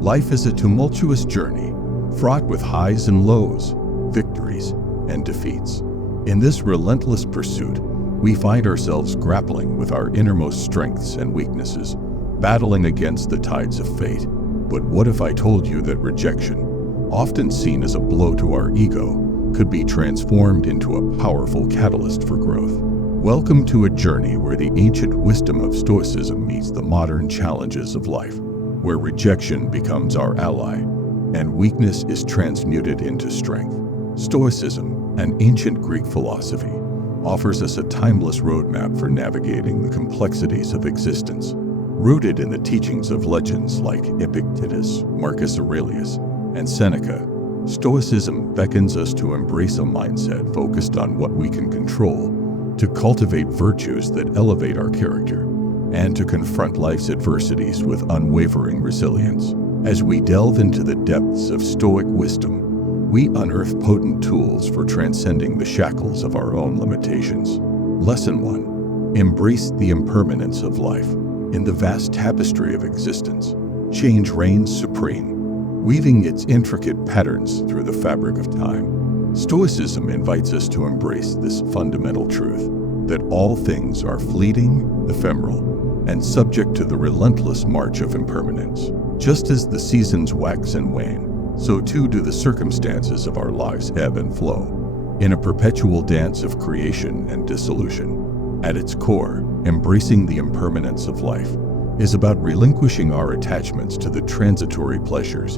Life is a tumultuous journey, fraught with highs and lows, victories and defeats. In this relentless pursuit, we find ourselves grappling with our innermost strengths and weaknesses, battling against the tides of fate. But what if I told you that rejection, often seen as a blow to our ego, could be transformed into a powerful catalyst for growth? Welcome to a journey where the ancient wisdom of Stoicism meets the modern challenges of life, where rejection becomes our ally and weakness is transmuted into strength. Stoicism, an ancient Greek philosophy, offers us a timeless roadmap for navigating the complexities of existence. Rooted in the teachings of legends like Epictetus, Marcus Aurelius, and Seneca, Stoicism beckons us to embrace a mindset focused on what we can control, to cultivate virtues that elevate our character, and to confront life's adversities with unwavering resilience. As we delve into the depths of Stoic wisdom, we unearth potent tools for transcending the shackles of our own limitations. Lesson 1. Embrace the impermanence of life. In the vast tapestry of existence, change reigns supreme, weaving its intricate patterns through the fabric of time. Stoicism invites us to embrace this fundamental truth, that all things are fleeting, ephemeral, and subject to the relentless march of impermanence. Just as the seasons wax and wane, so too do the circumstances of our lives ebb and flow, in a perpetual dance of creation and dissolution. At its core, embracing the impermanence of life is about relinquishing our attachments to the transitory pleasures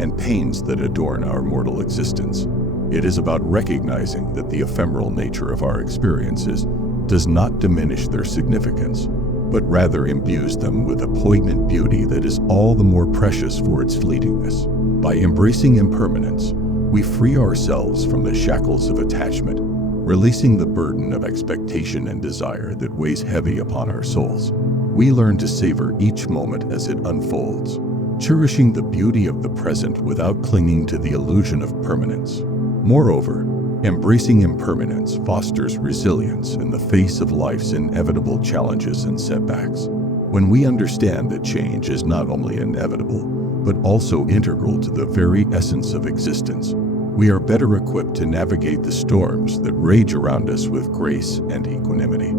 and pains that adorn our mortal existence. It is about recognizing that the ephemeral nature of our experiences does not diminish their significance, but rather imbues them with a poignant beauty that is all the more precious for its fleetingness. By embracing impermanence, we free ourselves from the shackles of attachment, releasing the burden of expectation and desire that weighs heavy upon our souls. We learn to savor each moment as it unfolds, cherishing the beauty of the present without clinging to the illusion of permanence. Moreover, embracing impermanence fosters resilience in the face of life's inevitable challenges and setbacks. When we understand that change is not only inevitable, but also integral to the very essence of existence, we are better equipped to navigate the storms that rage around us with grace and equanimity.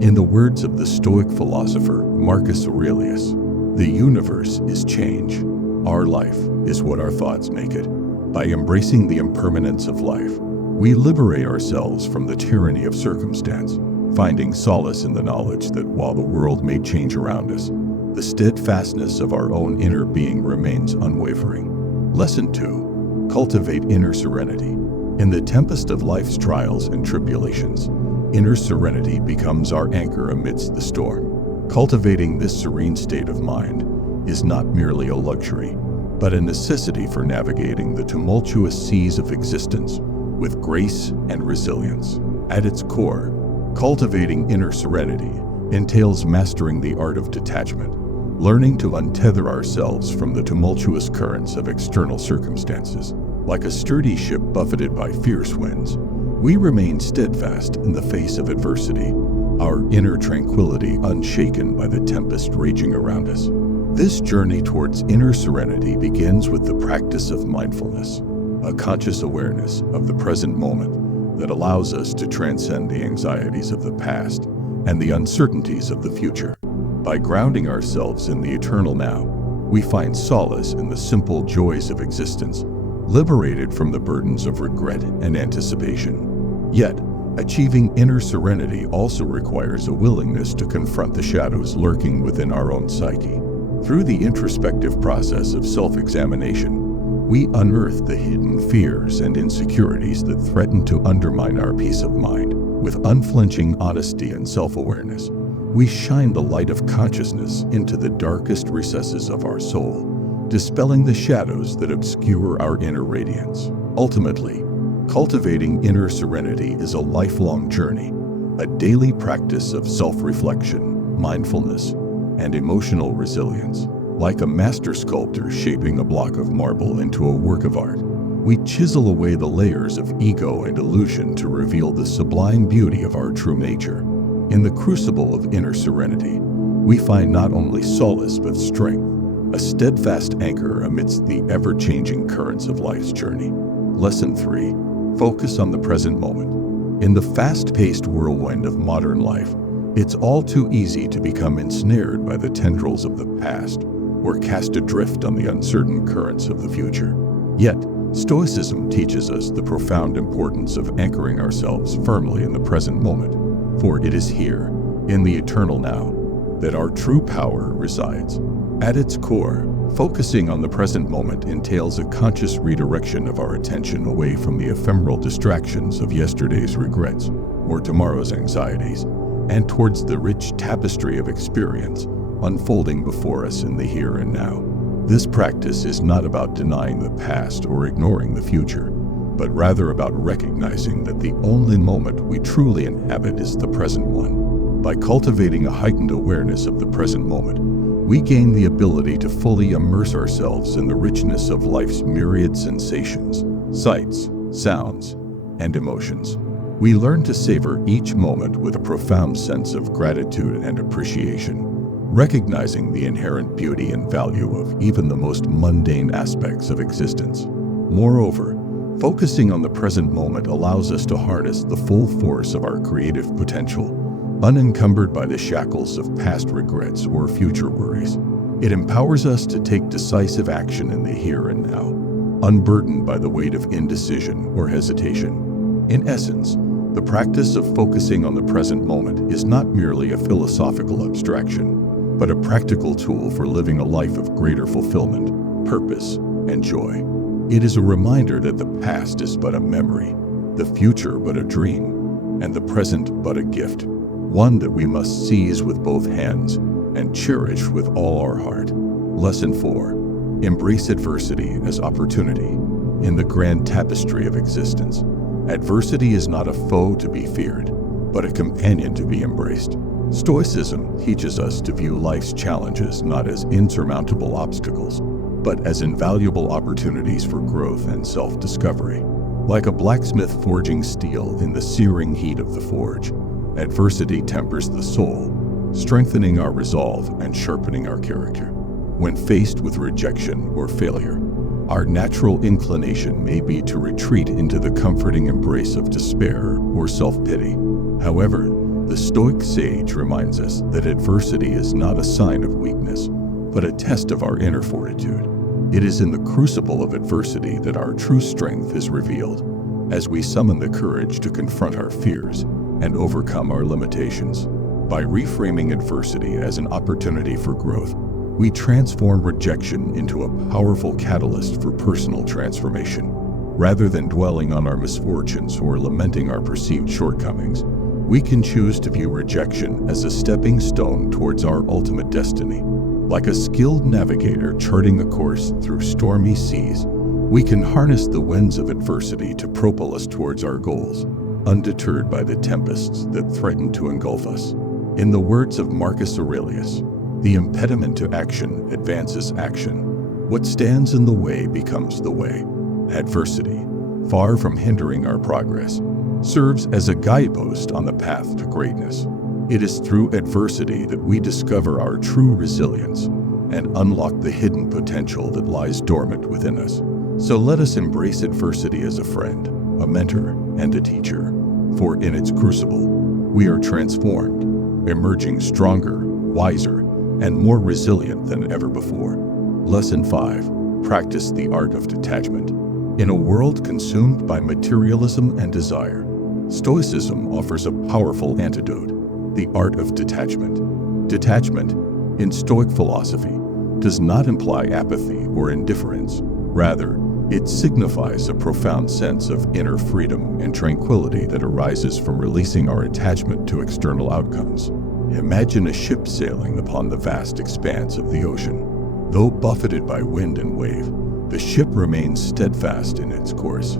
In the words of the Stoic philosopher Marcus Aurelius, "The universe is change. Our life is what our thoughts make it." By embracing the impermanence of life, we liberate ourselves from the tyranny of circumstance, finding solace in the knowledge that while the world may change around us, the steadfastness of our own inner being remains unwavering. Lesson 2. Cultivate inner serenity. In the tempest of life's trials and tribulations, inner serenity becomes our anchor amidst the storm. Cultivating this serene state of mind is not merely a luxury, but a necessity for navigating the tumultuous seas of existence with grace and resilience. At its core, cultivating inner serenity entails mastering the art of detachment, learning to untether ourselves from the tumultuous currents of external circumstances. Like a sturdy ship buffeted by fierce winds, we remain steadfast in the face of adversity, our inner tranquility unshaken by the tempest raging around us. This journey towards inner serenity begins with the practice of mindfulness, a conscious awareness of the present moment that allows us to transcend the anxieties of the past and the uncertainties of the future. By grounding ourselves in the eternal now, we find solace in the simple joys of existence, liberated from the burdens of regret and anticipation. Yet, achieving inner serenity also requires a willingness to confront the shadows lurking within our own psyche. Through the introspective process of self-examination, we unearth the hidden fears and insecurities that threaten to undermine our peace of mind. With unflinching honesty and self-awareness, we shine the light of consciousness into the darkest recesses of our soul, dispelling the shadows that obscure our inner radiance. Ultimately, cultivating inner serenity is a lifelong journey, a daily practice of self-reflection, mindfulness, and emotional resilience. Like a master sculptor shaping a block of marble into a work of art, we chisel away the layers of ego and illusion to reveal the sublime beauty of our true nature. In the crucible of inner serenity, we find not only solace but strength, a steadfast anchor amidst the ever-changing currents of life's journey. Lesson 3. Focus on the present moment. In the fast-paced whirlwind of modern life, it's all too easy to become ensnared by the tendrils of the past or cast adrift on the uncertain currents of the future. Yet, Stoicism teaches us the profound importance of anchoring ourselves firmly in the present moment, for it is here, in the eternal now, that our true power resides. At its core, focusing on the present moment entails a conscious redirection of our attention away from the ephemeral distractions of yesterday's regrets or tomorrow's anxieties, and towards the rich tapestry of experience unfolding before us in the here and now. This practice is not about denying the past or ignoring the future, but rather about recognizing that the only moment we truly inhabit is the present one. By cultivating a heightened awareness of the present moment, we gain the ability to fully immerse ourselves in the richness of life's myriad sensations, sights, sounds, and emotions. We learn to savor each moment with a profound sense of gratitude and appreciation, recognizing the inherent beauty and value of even the most mundane aspects of existence. Moreover, focusing on the present moment allows us to harness the full force of our creative potential, unencumbered by the shackles of past regrets or future worries. It empowers us to take decisive action in the here and now, unburdened by the weight of indecision or hesitation. In essence, the practice of focusing on the present moment is not merely a philosophical abstraction, but a practical tool for living a life of greater fulfillment, purpose, and joy. It is a reminder that the past is but a memory, the future but a dream, and the present but a gift, one that we must seize with both hands and cherish with all our heart. Lesson 4. Embrace adversity as opportunity. In the grand tapestry of existence, adversity is not a foe to be feared, but a companion to be embraced. Stoicism teaches us to view life's challenges not as insurmountable obstacles, but as invaluable opportunities for growth and self-discovery. Like a blacksmith forging steel in the searing heat of the forge, adversity tempers the soul, strengthening our resolve and sharpening our character. When faced with rejection or failure, our natural inclination may be to retreat into the comforting embrace of despair or self-pity. However, the Stoic sage reminds us that adversity is not a sign of weakness, but a test of our inner fortitude. It is in the crucible of adversity that our true strength is revealed, as we summon the courage to confront our fears and overcome our limitations. By reframing adversity as an opportunity for growth, we transform rejection into a powerful catalyst for personal transformation. Rather than dwelling on our misfortunes or lamenting our perceived shortcomings, we can choose to view rejection as a stepping stone towards our ultimate destiny. Like a skilled navigator charting a course through stormy seas, we can harness the winds of adversity to propel us towards our goals, undeterred by the tempests that threaten to engulf us. In the words of Marcus Aurelius, the impediment to action advances action. What stands in the way becomes the way. Adversity, far from hindering our progress, serves as a guidepost on the path to greatness. It is through adversity that we discover our true resilience and unlock the hidden potential that lies dormant within us. So let us embrace adversity as a friend, a mentor, and a teacher, for in its crucible, we are transformed, emerging stronger, wiser, and more resilient than ever before. Lesson 5. Practice the art of detachment. In a world consumed by materialism and desire, Stoicism offers a powerful antidote, the art of detachment. Detachment, in Stoic philosophy, does not imply apathy or indifference. Rather, it signifies a profound sense of inner freedom and tranquility that arises from releasing our attachment to external outcomes. Imagine a ship sailing upon the vast expanse of the ocean. Though buffeted by wind and wave, the ship remains steadfast in its course,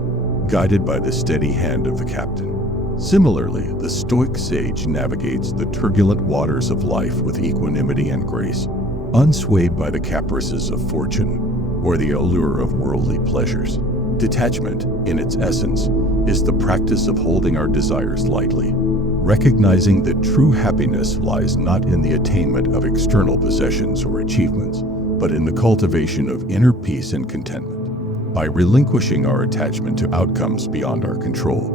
guided by the steady hand of the captain. Similarly, the Stoic sage navigates the turbulent waters of life with equanimity and grace, unswayed by the caprices of fortune or the allure of worldly pleasures. Detachment, in its essence, is the practice of holding our desires lightly, recognizing that true happiness lies not in the attainment of external possessions or achievements, but in the cultivation of inner peace and contentment. By relinquishing our attachment to outcomes beyond our control,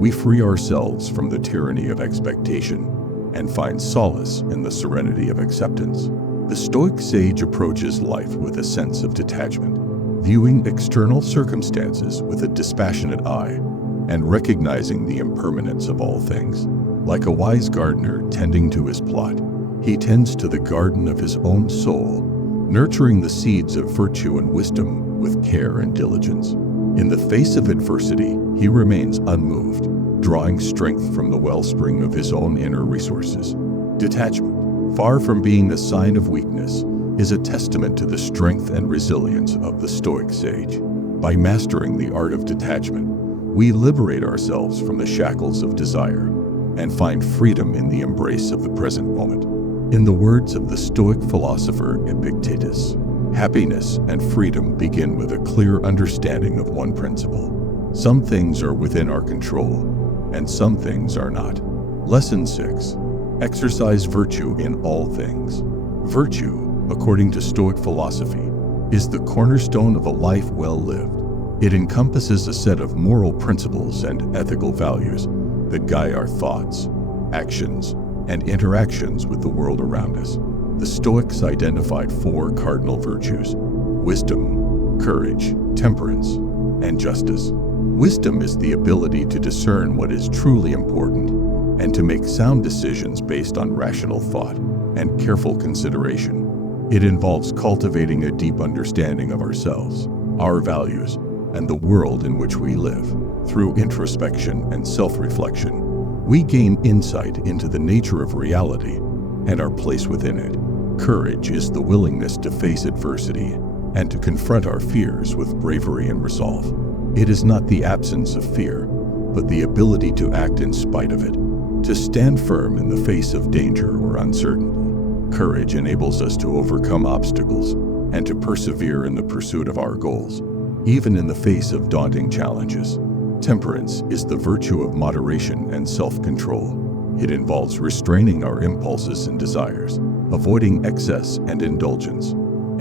we free ourselves from the tyranny of expectation and find solace in the serenity of acceptance. The Stoic sage approaches life with a sense of detachment, viewing external circumstances with a dispassionate eye and recognizing the impermanence of all things. Like a wise gardener tending to his plot, he tends to the garden of his own soul, nurturing the seeds of virtue and wisdom with care and diligence. In the face of adversity, he remains unmoved, drawing strength from the wellspring of his own inner resources. Detachment, far from being a sign of weakness, is a testament to the strength and resilience of the Stoic sage. By mastering the art of detachment, we liberate ourselves from the shackles of desire and find freedom in the embrace of the present moment. In the words of the Stoic philosopher Epictetus, happiness and freedom begin with a clear understanding of one principle. Some things are within our control, and some things are not. Lesson 6. Exercise virtue in all things. Virtue, according to Stoic philosophy, is the cornerstone of a life well lived. It encompasses a set of moral principles and ethical values that guide our thoughts, actions, and interactions with the world around us. The Stoics identified 4 cardinal virtues: wisdom, courage, temperance, and justice. Wisdom is the ability to discern what is truly important and to make sound decisions based on rational thought and careful consideration. It involves cultivating a deep understanding of ourselves, our values, and the world in which we live. Through introspection and self-reflection, we gain insight into the nature of reality and our place within it. Courage is the willingness to face adversity and to confront our fears with bravery and resolve. It is not the absence of fear, but the ability to act in spite of it, to stand firm in the face of danger or uncertainty. Courage enables us to overcome obstacles and to persevere in the pursuit of our goals, even in the face of daunting challenges. Temperance is the virtue of moderation and self-control. It involves restraining our impulses and desires, avoiding excess and indulgence,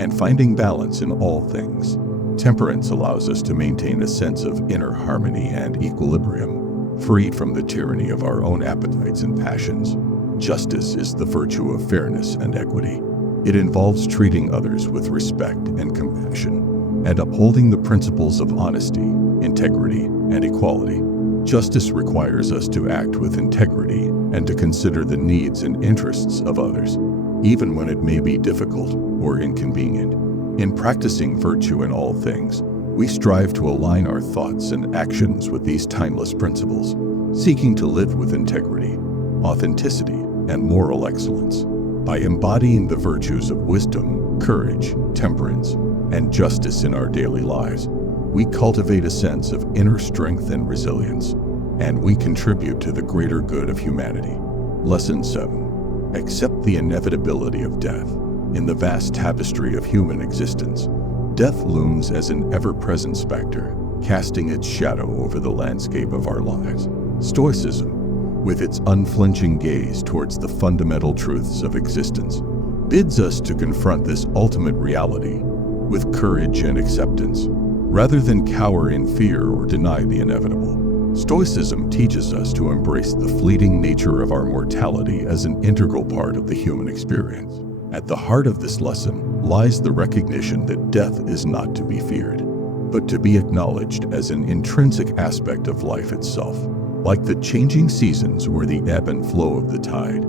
and finding balance in all things. Temperance allows us to maintain a sense of inner harmony and equilibrium, freed from the tyranny of our own appetites and passions. Justice is the virtue of fairness and equity. It involves treating others with respect and compassion, and upholding the principles of honesty, integrity, and equality. Justice requires us to act with integrity and to consider the needs and interests of others, even when it may be difficult or inconvenient. In practicing virtue in all things, we strive to align our thoughts and actions with these timeless principles, seeking to live with integrity, authenticity, and moral excellence. By embodying the virtues of wisdom, courage, temperance, and justice in our daily lives, we cultivate a sense of inner strength and resilience, and we contribute to the greater good of humanity. Lesson 7. Accept the inevitability of death. In the vast tapestry of human existence, death looms as an ever-present specter, casting its shadow over the landscape of our lives. Stoicism, with its unflinching gaze towards the fundamental truths of existence, bids us to confront this ultimate reality with courage and acceptance, rather than cower in fear or deny the inevitable. Stoicism teaches us to embrace the fleeting nature of our mortality as an integral part of the human experience. At the heart of this lesson lies the recognition that death is not to be feared, but to be acknowledged as an intrinsic aspect of life itself. Like the changing seasons or the ebb and flow of the tide,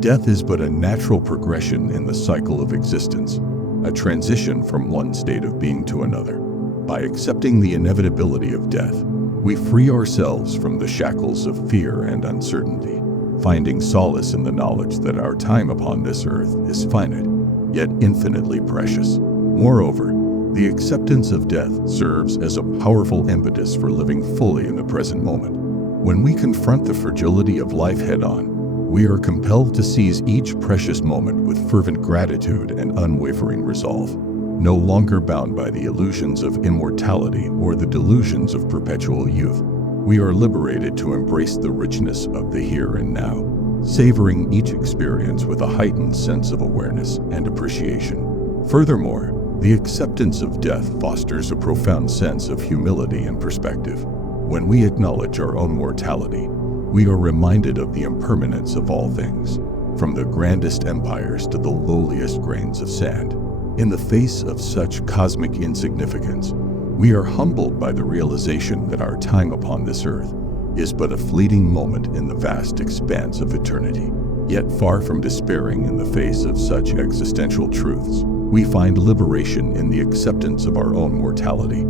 death is but a natural progression in the cycle of existence, a transition from one state of being to another. By accepting the inevitability of death, we free ourselves from the shackles of fear and uncertainty, finding solace in the knowledge that our time upon this earth is finite, yet infinitely precious. Moreover, the acceptance of death serves as a powerful impetus for living fully in the present moment. When we confront the fragility of life head-on, we are compelled to seize each precious moment with fervent gratitude and unwavering resolve. No longer bound by the illusions of immortality or the delusions of perpetual youth, we are liberated to embrace the richness of the here and now, savoring each experience with a heightened sense of awareness and appreciation. Furthermore, The acceptance of death fosters a profound sense of humility and perspective. When we acknowledge our own mortality, we are reminded of the impermanence of all things, from the grandest empires to the lowliest grains of sand. In the face of such cosmic insignificance, we are humbled by the realization that our time upon this earth is but a fleeting moment in the vast expanse of eternity. Yet far from despairing in the face of such existential truths, we find liberation in the acceptance of our own mortality,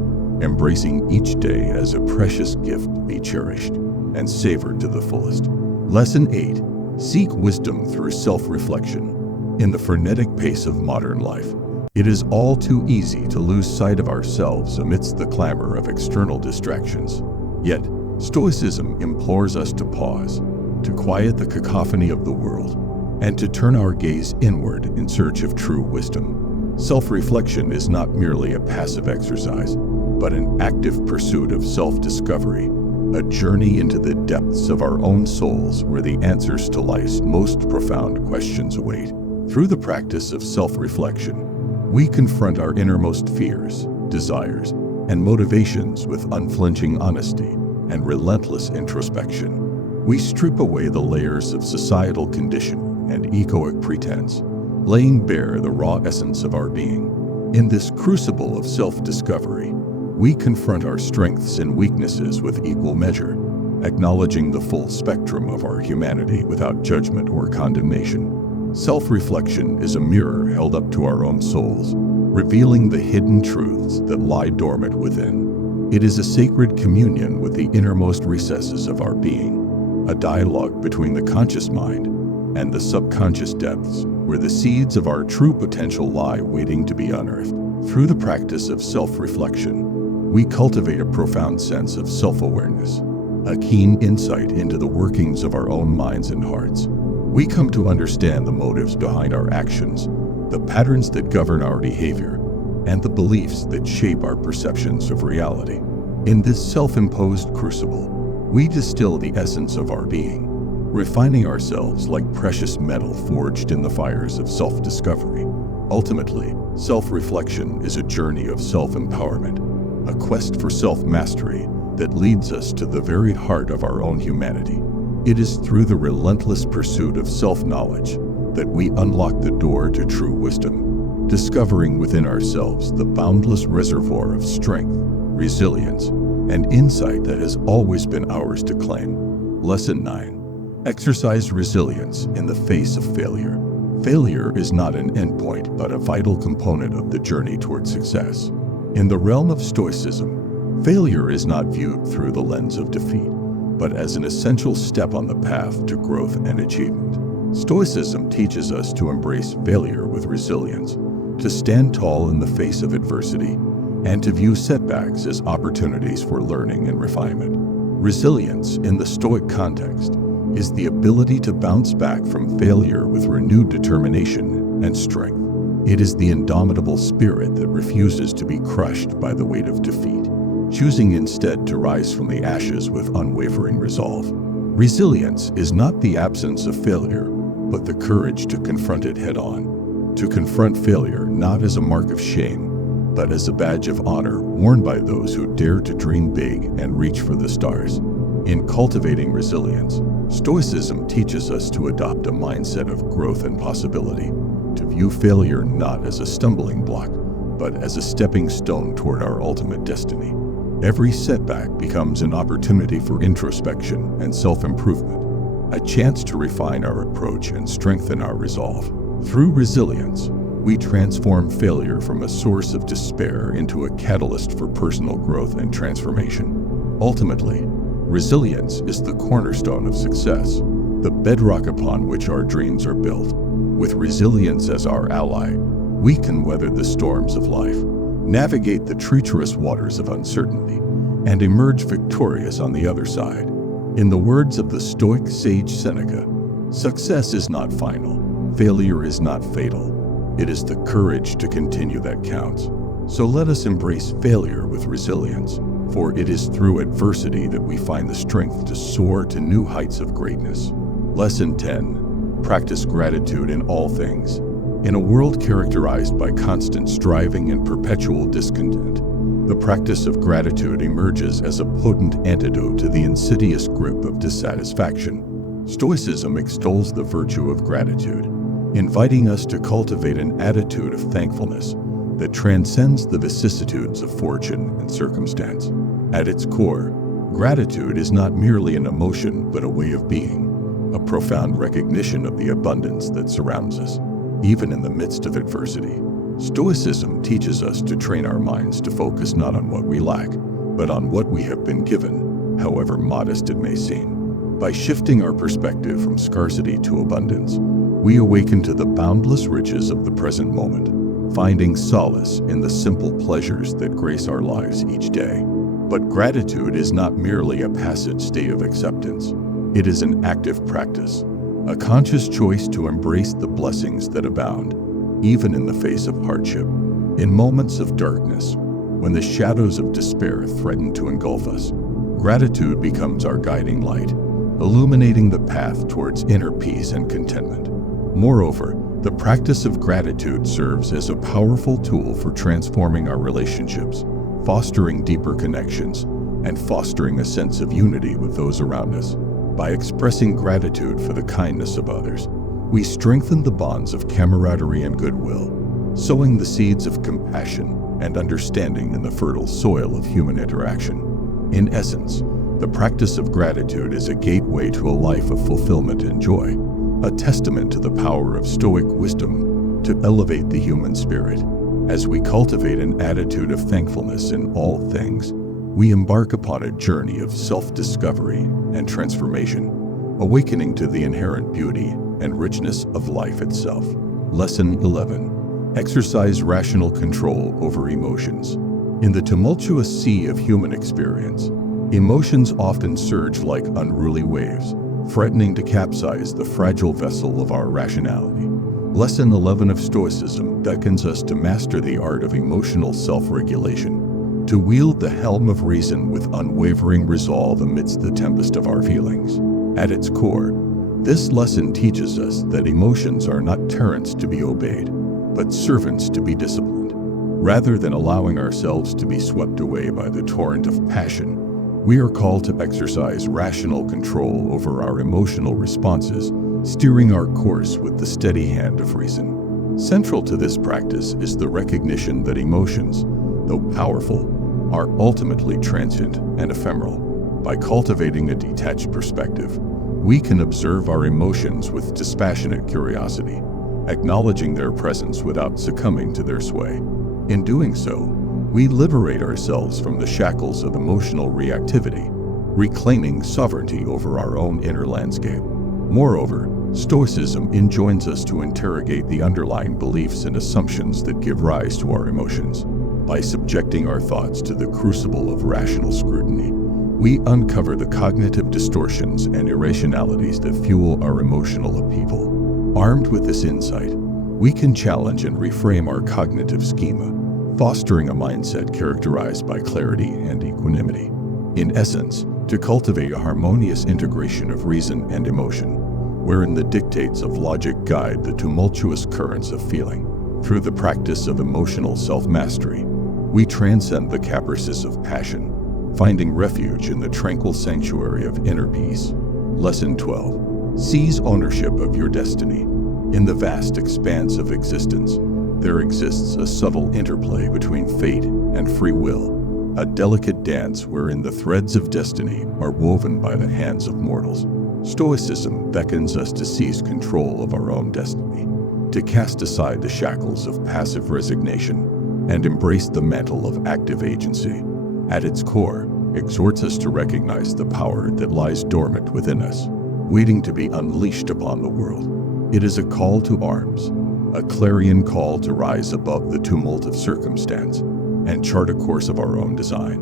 embracing each day as a precious gift to be cherished and savored to the fullest. Lesson 8. Seek wisdom through self-reflection. In the frenetic pace of modern life, it is all too easy to lose sight of ourselves amidst the clamor of external distractions. Yet, Stoicism implores us to pause, to quiet the cacophony of the world, and to turn our gaze inward in search of true wisdom. Self-reflection is not merely a passive exercise, but an active pursuit of self-discovery, a journey into the depths of our own souls where the answers to life's most profound questions await. Through the practice of self-reflection, we confront our innermost fears, desires, and motivations with unflinching honesty and relentless introspection. We strip away the layers of societal conditioning and egoic pretense, laying bare the raw essence of our being. In this crucible of self-discovery, we confront our strengths and weaknesses with equal measure, acknowledging the full spectrum of our humanity without judgment or condemnation. Self-reflection is a mirror held up to our own souls, revealing the hidden truths that lie dormant within. It is a sacred communion with the innermost recesses of our being, a dialogue between the conscious mind and the subconscious depths, where the seeds of our true potential lie waiting to be unearthed. Through the practice of self-reflection, we cultivate a profound sense of self-awareness, a keen insight into the workings of our own minds and hearts. We come to understand the motives behind our actions, the patterns that govern our behavior, and the beliefs that shape our perceptions of reality. In this self-imposed crucible, we distill the essence of our being, refining ourselves like precious metal forged in the fires of self-discovery. Ultimately, self-reflection is a journey of self-empowerment, a quest for self-mastery that leads us to the very heart of our own humanity. It is through the relentless pursuit of self-knowledge that we unlock the door to true wisdom, discovering within ourselves the boundless reservoir of strength, resilience, and insight that has always been ours to claim. Lesson 9. Exercise resilience in the face of failure. Failure is not an endpoint, but a vital component of the journey toward success. In the realm of Stoicism, failure is not viewed through the lens of defeat, but as an essential step on the path to growth and achievement. Stoicism teaches us to embrace failure with resilience, to stand tall in the face of adversity, and to view setbacks as opportunities for learning and refinement. Resilience, in the Stoic context, is the ability to bounce back from failure with renewed determination and strength. It is the indomitable spirit that refuses to be crushed by the weight of defeat, choosing instead to rise from the ashes with unwavering resolve. Resilience is not the absence of failure, but the courage to confront it head-on, to confront failure not as a mark of shame, but as a badge of honor worn by those who dare to dream big and reach for the stars. In cultivating resilience, Stoicism teaches us to adopt a mindset of growth and possibility, to view failure not as a stumbling block, but as a stepping stone toward our ultimate destiny. Every setback becomes an opportunity for introspection and self-improvement, a chance to refine our approach and strengthen our resolve. Through resilience, we transform failure from a source of despair into a catalyst for personal growth and transformation. Ultimately, resilience is the cornerstone of success, the bedrock upon which our dreams are built. With resilience as our ally, we can weather the storms of life, navigate the treacherous waters of uncertainty, and emerge victorious on the other side. In the words of the Stoic sage Seneca, success is not final, failure is not fatal. It is the courage to continue that counts. So let us embrace failure with resilience, for it is through adversity that we find the strength to soar to new heights of greatness. Lesson 10. Practice gratitude in all things. In a world characterized by constant striving and perpetual discontent, the practice of gratitude emerges as a potent antidote to the insidious grip of dissatisfaction. Stoicism extols the virtue of gratitude, inviting us to cultivate an attitude of thankfulness that transcends the vicissitudes of fortune and circumstance. At its core, gratitude is not merely an emotion but a way of being, a profound recognition of the abundance that surrounds us, even in the midst of adversity. Stoicism teaches us to train our minds to focus not on what we lack, but on what we have been given, however modest it may seem. By shifting our perspective from scarcity to abundance, we awaken to the boundless riches of the present moment, finding solace in the simple pleasures that grace our lives each day. But gratitude is not merely a passive state of acceptance. It is an active practice, a conscious choice to embrace the blessings that abound, even in the face of hardship. In moments of darkness, when the shadows of despair threaten to engulf us, gratitude becomes our guiding light, illuminating the path towards inner peace and contentment. Moreover, the practice of gratitude serves as a powerful tool for transforming our relationships, fostering deeper connections, and fostering a sense of unity with those around us. By expressing gratitude for the kindness of others, we strengthen the bonds of camaraderie and goodwill, sowing the seeds of compassion and understanding in the fertile soil of human interaction. In essence, the practice of gratitude is a gateway to a life of fulfillment and joy, a testament to the power of Stoic wisdom to elevate the human spirit. As we cultivate an attitude of thankfulness in all things, we embark upon a journey of self-discovery and transformation, awakening to the inherent beauty and richness of life itself. Lesson 11. Exercise rational control over emotions. In the tumultuous sea of human experience, emotions often surge like unruly waves, threatening to capsize the fragile vessel of our rationality. Lesson 11 of Stoicism beckons us to master the art of emotional self-regulation, to wield the helm of reason with unwavering resolve amidst the tempest of our feelings. At its core, this lesson teaches us that emotions are not tyrants to be obeyed, but servants to be disciplined. Rather than allowing ourselves to be swept away by the torrent of passion, we are called to exercise rational control over our emotional responses, steering our course with the steady hand of reason. Central to this practice is the recognition that emotions, though powerful, are ultimately transient and ephemeral. By cultivating a detached perspective, we can observe our emotions with dispassionate curiosity, acknowledging their presence without succumbing to their sway. In doing so, we liberate ourselves from the shackles of emotional reactivity, reclaiming sovereignty over our own inner landscape. Moreover, Stoicism enjoins us to interrogate the underlying beliefs and assumptions that give rise to our emotions. By subjecting our thoughts to the crucible of rational scrutiny, we uncover the cognitive distortions and irrationalities that fuel our emotional upheaval. Armed with this insight, we can challenge and reframe our cognitive schema, fostering a mindset characterized by clarity and equanimity. In essence, to cultivate a harmonious integration of reason and emotion, wherein the dictates of logic guide the tumultuous currents of feeling. Through the practice of emotional self-mastery, we transcend the caprices of passion, finding refuge in the tranquil sanctuary of inner peace. Lesson 12. Seize ownership of your destiny. In the vast expanse of existence, there exists a subtle interplay between fate and free will, a delicate dance wherein the threads of destiny are woven by the hands of mortals. Stoicism beckons us to seize control of our own destiny, to cast aside the shackles of passive resignation and embrace the mantle of active agency. At its core, exhorts us to recognize the power that lies dormant within us, waiting to be unleashed upon the world. It is a call to arms, a clarion call to rise above the tumult of circumstance and chart a course of our own design.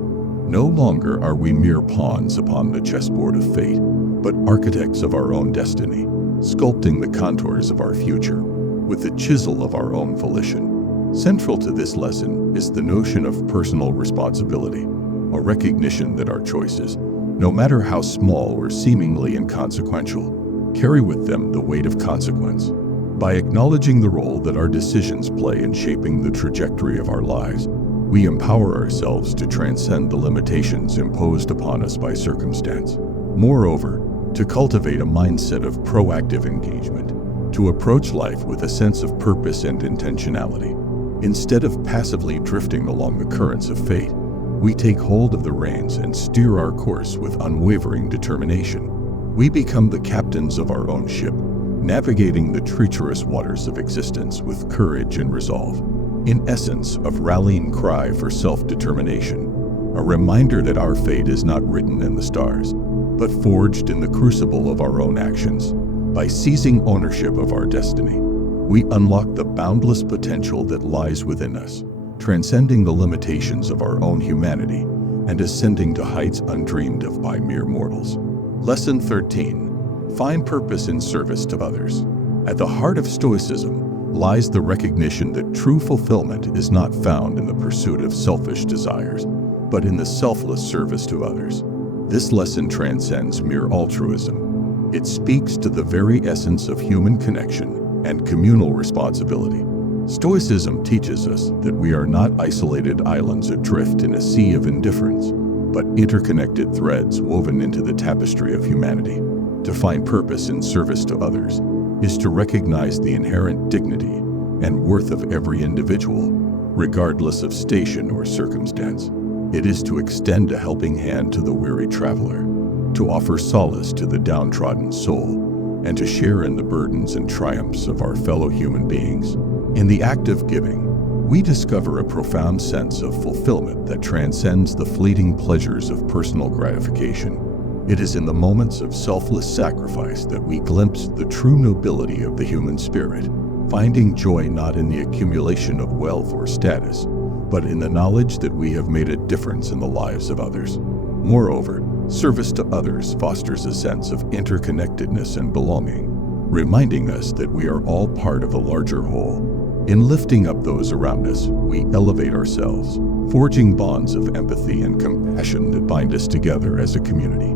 No longer are we mere pawns upon the chessboard of fate, but architects of our own destiny, sculpting the contours of our future with the chisel of our own volition. Central to this lesson is the notion of personal responsibility, a recognition that our choices, no matter how small or seemingly inconsequential, carry with them the weight of consequence. By acknowledging the role that our decisions play in shaping the trajectory of our lives, we empower ourselves to transcend the limitations imposed upon us by circumstance. Moreover, to cultivate a mindset of proactive engagement, to approach life with a sense of purpose and intentionality. Instead of passively drifting along the currents of fate, we take hold of the reins and steer our course with unwavering determination. We become the captains of our own ship, navigating the treacherous waters of existence with courage and resolve. In essence, a rallying cry for self-determination, a reminder that our fate is not written in the stars, but forged in the crucible of our own actions. By seizing ownership of our destiny, we unlock the boundless potential that lies within us, transcending the limitations of our own humanity and ascending to heights undreamed of by mere mortals. Lesson 13. Find purpose in service to others. At the heart of Stoicism lies the recognition that true fulfillment is not found in the pursuit of selfish desires, but in the selfless service to others. This lesson transcends mere altruism. It speaks to the very essence of human connection and communal responsibility. Stoicism teaches us that we are not isolated islands adrift in a sea of indifference, but interconnected threads woven into the tapestry of humanity. To find purpose in service to others is to recognize the inherent dignity and worth of every individual, regardless of station or circumstance. It is to extend a helping hand to the weary traveler, to offer solace to the downtrodden soul, and to share in the burdens and triumphs of our fellow human beings. In the act of giving, we discover a profound sense of fulfillment that transcends the fleeting pleasures of personal gratification. It is in the moments of selfless sacrifice that we glimpse the true nobility of the human spirit, finding joy not in the accumulation of wealth or status, but in the knowledge that we have made a difference in the lives of others. Moreover, service to others fosters a sense of interconnectedness and belonging, reminding us that we are all part of a larger whole. In lifting up those around us, we elevate ourselves, forging bonds of empathy and compassion that bind us together as a community.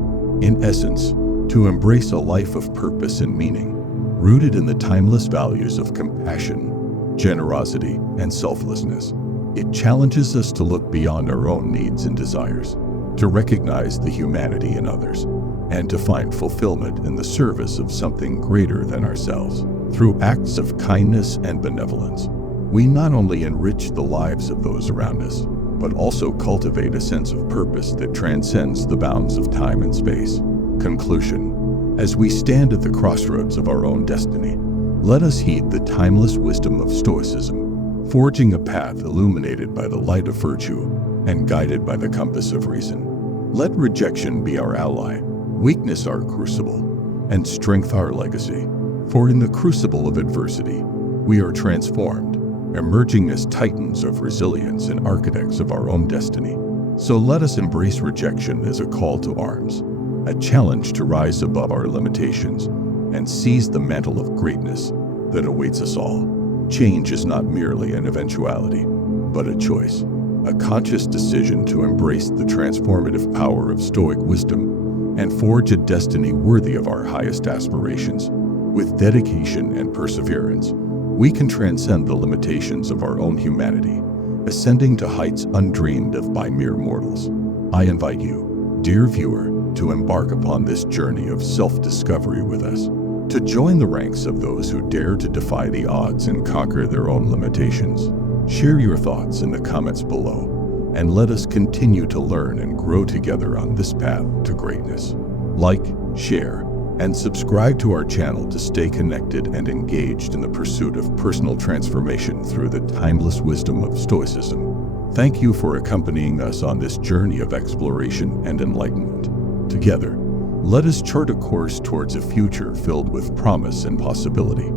In essence, to embrace a life of purpose and meaning, rooted in the timeless values of compassion, generosity, and selflessness. It challenges us to look beyond our own needs and desires, to recognize the humanity in others, and to find fulfillment in the service of something greater than ourselves. Through acts of kindness and benevolence, we not only enrich the lives of those around us, but also cultivate a sense of purpose that transcends the bounds of time and space. Conclusion. As we stand at the crossroads of our own destiny, let us heed the timeless wisdom of Stoicism, forging a path illuminated by the light of virtue and guided by the compass of reason. Let rejection be our ally, weakness our crucible, and strength our legacy. For in the crucible of adversity, we are transformed, emerging as titans of resilience and architects of our own destiny. So let us embrace rejection as a call to arms, a challenge to rise above our limitations and seize the mantle of greatness that awaits us all. Change is not merely an eventuality, but a choice, a conscious decision to embrace the transformative power of Stoic wisdom and forge a destiny worthy of our highest aspirations. With dedication and perseverance, we can transcend the limitations of our own humanity, ascending to heights undreamed of by mere mortals. I invite you, dear viewer, to embark upon this journey of self-discovery with us, to join the ranks of those who dare to defy the odds and conquer their own limitations. Share your thoughts in the comments below, and let us continue to learn and grow together on this path to greatness. Like, share, and subscribe to our channel to stay connected and engaged in the pursuit of personal transformation through the timeless wisdom of Stoicism. Thank you for accompanying us on this journey of exploration and enlightenment. Together, let us chart a course towards a future filled with promise and possibility,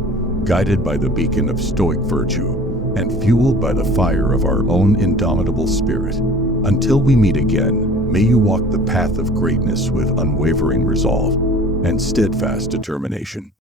guided by the beacon of Stoic virtue and fueled by the fire of our own indomitable spirit. Until we meet again, may you walk the path of greatness with unwavering resolve and steadfast determination.